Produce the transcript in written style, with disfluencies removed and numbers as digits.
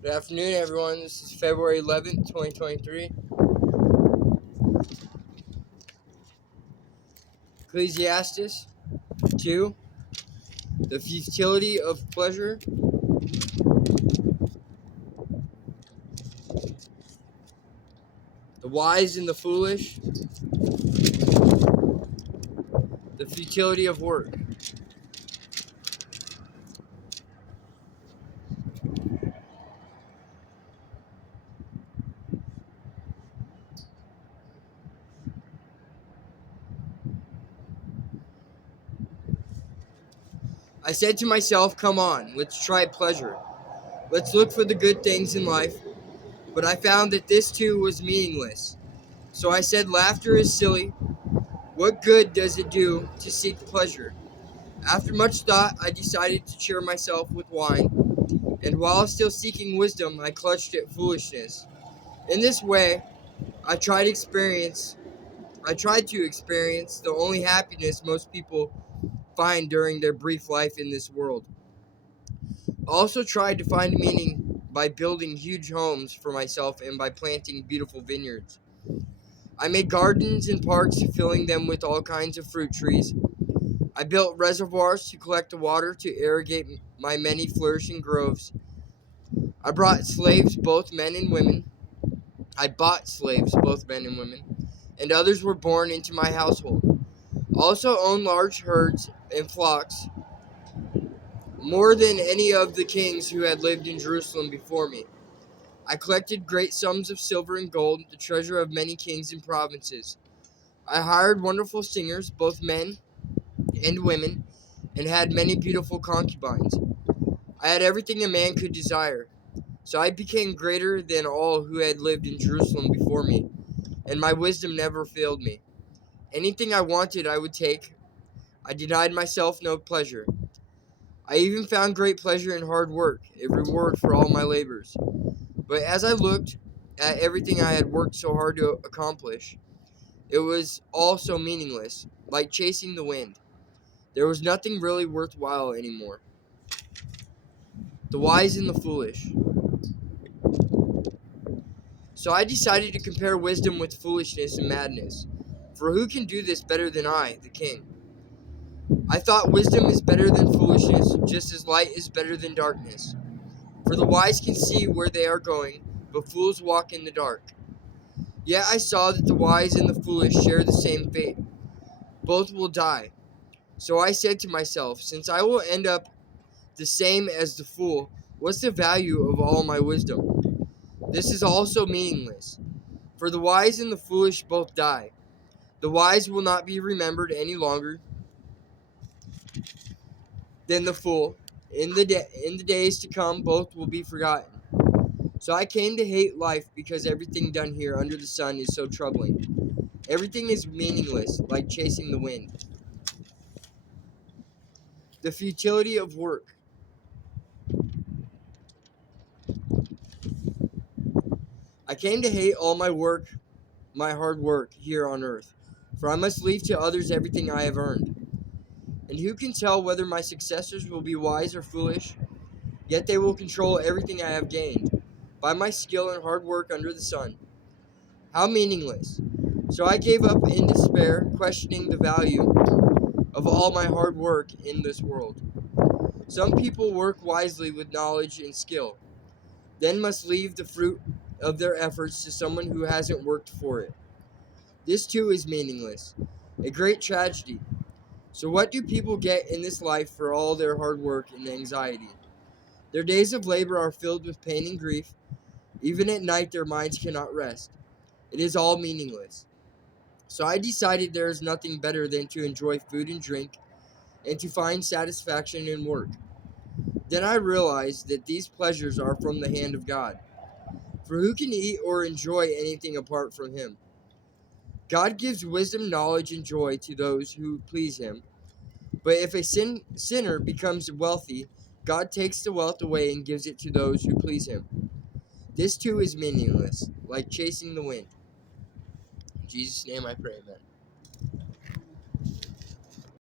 Good afternoon, everyone. This is February 11th, 2023. Ecclesiastes 2. The futility of pleasure. The wise and the foolish. The futility of work. I said to myself, come on, let's try pleasure. Let's look for the good things in life. But I found that this too was meaningless. So I said, laughter is silly. What good does it do to seek pleasure? After much thought, I decided to cheer myself with wine, and while still seeking wisdom, I clutched at foolishness. In this way, I tried to experience the only happiness most people find during their brief life in this world. I also tried to find meaning by building huge homes for myself and by planting beautiful vineyards. I made gardens and parks, filling them with all kinds of fruit trees. I built reservoirs to collect the water to irrigate my many flourishing groves. I brought slaves, both men and women. I bought slaves, both men and women, and others were born into my household. Also owned large herds and flocks, more than any of the kings who had lived in Jerusalem before me. I collected great sums of silver and gold, the treasure of many kings and provinces. I hired wonderful singers, both men and women, and had many beautiful concubines. I had everything a man could desire. So I became greater than all who had lived in Jerusalem before me, and my wisdom never failed me. Anything I wanted, I would take. I denied myself no pleasure. I even found great pleasure in hard work, a reward for all my labors. But as I looked at everything I had worked so hard to accomplish, it was all so meaningless, like chasing the wind. There was nothing really worthwhile anymore. The wise and the foolish. So I decided to compare wisdom with foolishness and madness. For who can do this better than I, the king? I thought wisdom is better than foolishness, just as light is better than darkness. For the wise can see where they are going, but fools walk in the dark. Yet I saw that the wise and the foolish share the same fate. Both will die. So I said to myself, since I will end up the same as the fool, what's the value of all my wisdom? This is also meaningless. For the wise and the foolish both die. The wise will not be remembered any longer than the fool. In the days to come, both will be forgotten. So I came to hate life because everything done here under the sun is so troubling. Everything is meaningless, like chasing the wind. The futility of work. I came to hate all my work, my hard work here on earth, for I must leave to others everything I have earned. And who can tell whether my successors will be wise or foolish? Yet they will control everything I have gained, by my skill and hard work under the sun. How meaningless! So I gave up in despair, questioning the value of all my hard work in this world. Some people work wisely with knowledge and skill, then must leave the fruit of their efforts to someone who hasn't worked for it. This too is meaningless, a great tragedy. So what do people get in this life for all their hard work and anxiety? Their days of labor are filled with pain and grief. Even at night their minds cannot rest. It is all meaningless. So I decided there is nothing better than to enjoy food and drink and to find satisfaction in work. Then I realized that these pleasures are from the hand of God. For who can eat or enjoy anything apart from Him? God gives wisdom, knowledge, and joy to those who please Him. But if a sinner becomes wealthy, God takes the wealth away and gives it to those who please Him. This too is meaningless, like chasing the wind. In Jesus' name I pray, amen.